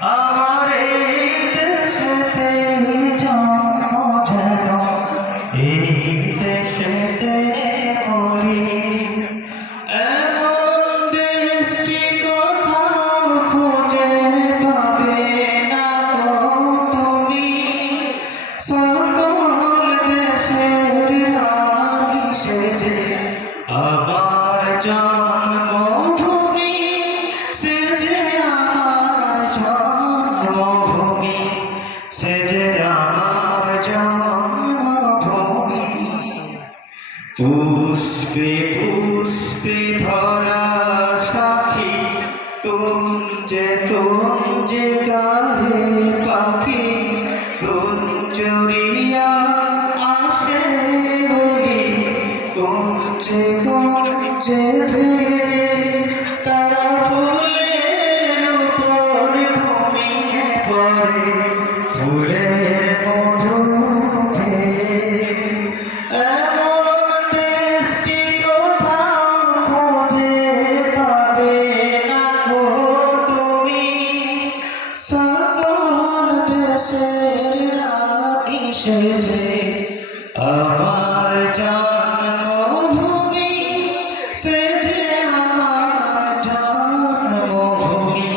আমার এই দেশেতে জন্ম যেন এই দেশেতে মরি। এমন দেশটি কোথাও খুঁজে পাবে না গো তুমি। সকল দেশের রানী সেজে আমার জন্মভূমি, সেজে আমার জন্মভূমি, সেজে আমার জন্মভূমি। পুষ্পে পুষ্পে ভরা সাখী, কুঞ্জে কুঞ্জে গাহে পাখি, কুঞ্জরিয়া আসে বলি, কুঞ্জে কুঞ্জে তারা ফুলের উপর ঘুমিয়ে পড়ে, ফুলের মধু খেয়ে। এমন দেশটি কোথাও খুঁজে পাবে না গো তুমি। সকল দেশের রানী সেজে আমার জন্মভূমি, সেজে আমার জন্মভূমি,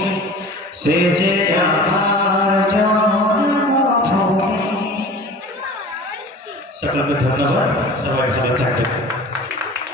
সেজে আমার জন্মভূমি। সকলকে ধন্যবাদ, সবাই ভালো থাকবেন।